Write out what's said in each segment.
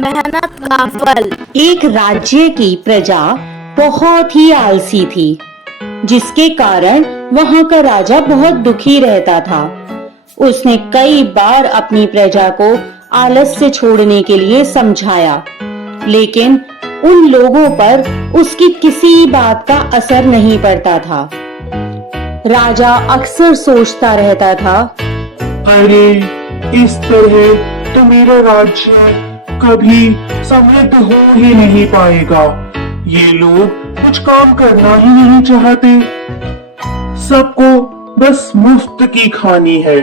मेहनत का फल। एक राज्य की प्रजा बहुत ही आलसी थी, जिसके कारण वहां का राजा बहुत दुखी रहता था। उसने कई बार अपनी प्रजा को आलस से छोड़ने के लिए समझाया, लेकिन उन लोगों पर उसकी किसी बात का असर नहीं पड़ता था। राजा अक्सर सोचता रहता था, अरे इस तरह तो मेरा राज्य कभी समृद्ध हो ही नहीं पाएगा। ये लोग कुछ काम करना ही नहीं चाहते, सबको बस मुफ्त की खानी है।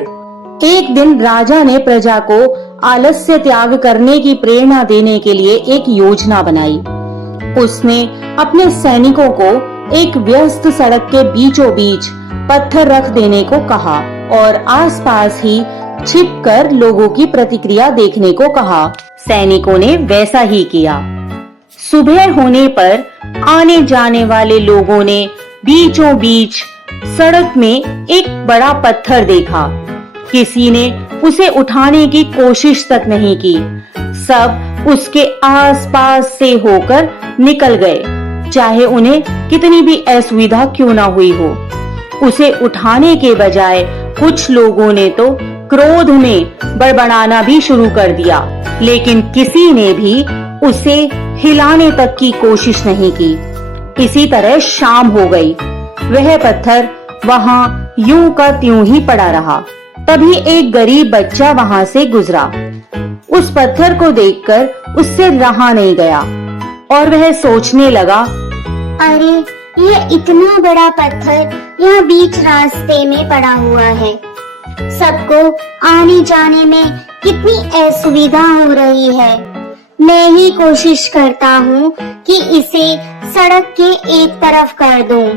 एक दिन राजा ने प्रजा को आलस्य त्याग करने की प्रेरणा देने के लिए एक योजना बनाई। उसने अपने सैनिकों को एक व्यस्त सड़क के बीचों बीच पत्थर रख देने को कहा और आसपास ही छिपकर लोगों की प्रतिक्रिया देखने को कहा। सैनिकों ने वैसा ही किया। सुबह होने पर आने जाने वाले लोगों ने बीचों बीच सड़क में एक बड़ा पत्थर देखा। किसी ने उसे उठाने की कोशिश तक नहीं की। सब उसके आसपास से होकर निकल गए, चाहे उन्हें कितनी भी असुविधा क्यों ना हुई हो। उसे उठाने के बजाय कुछ लोगों ने तो क्रोध में बड़बड़ाना भी शुरू कर दिया, लेकिन किसी ने भी उसे हिलाने तक की कोशिश नहीं की। इसी तरह शाम हो गई। वह पत्थर वहां यूं का त्यों ही पड़ा रहा। तभी एक गरीब बच्चा वहां से गुजरा। उस पत्थर को देखकर उससे रहा नहीं गया और वह सोचने लगा, अरे ये इतना बड़ा पत्थर यहाँ बीच रास्ते में पड़ा हुआ है। सबको आने जाने में कितनी असुविधा हो रही है। मैं ही कोशिश करता हूँ कि इसे सड़क के एक तरफ कर दूं,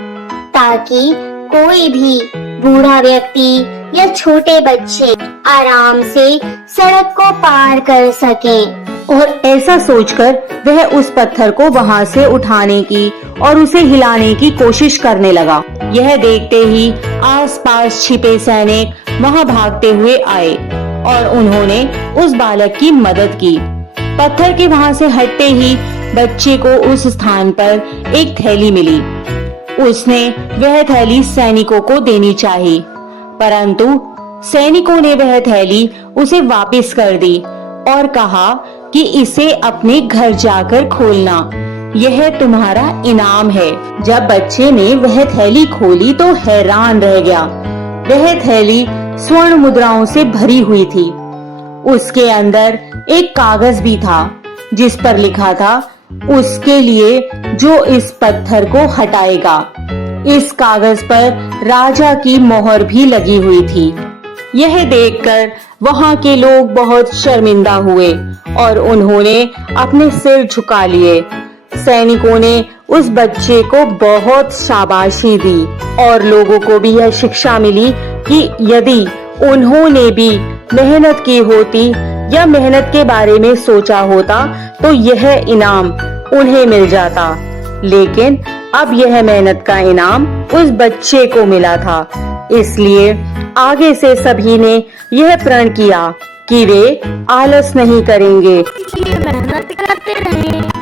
ताकि कोई भी बूढ़ा व्यक्ति या छोटे बच्चे आराम से सड़क को पार कर सकें। और ऐसा सोचकर वह उस पत्थर को वहां से उठाने की और उसे हिलाने की कोशिश करने लगा। यह देखते ही आसपास छिपे सैनिक वहां भागते हुए आए और उन्होंने उस बालक की मदद की। पत्थर के वहां से हटते ही बच्चे को उस स्थान पर एक थैली मिली। उसने वह थैली सैनिकों को देनी चाही, परंतु सैनिकों ने वह थैली उसे वापस कर दी और कहा कि इसे अपने घर जाकर खोलना, यह तुम्हारा इनाम है। जब बच्चे ने वह थैली खोली तो हैरान रह गया। वह थैली स्वर्ण मुद्राओं से भरी हुई थी। उसके अंदर एक कागज भी था, जिस पर लिखा था, उसके लिए जो इस पत्थर को हटाएगा। इस कागज पर राजा की मोहर भी लगी हुई थी। यह देखकर वहां के लोग बहुत शर्मिंदा हुए और उन्होंने अपने सिर झुका लिए। सैनिकों ने उस बच्चे को बहुत शाबाशी दी और लोगों को भी यह शिक्षा मिली कि यदि उन्होंने भी मेहनत की होती या मेहनत के बारे में सोचा होता तो यह इनाम उन्हें मिल जाता। लेकिन अब यह मेहनत का इनाम उस बच्चे को मिला था। इसलिए आगे से सभी ने यह प्रण किया कि वे आलस नहीं करेंगे। मेहनत करते रहें।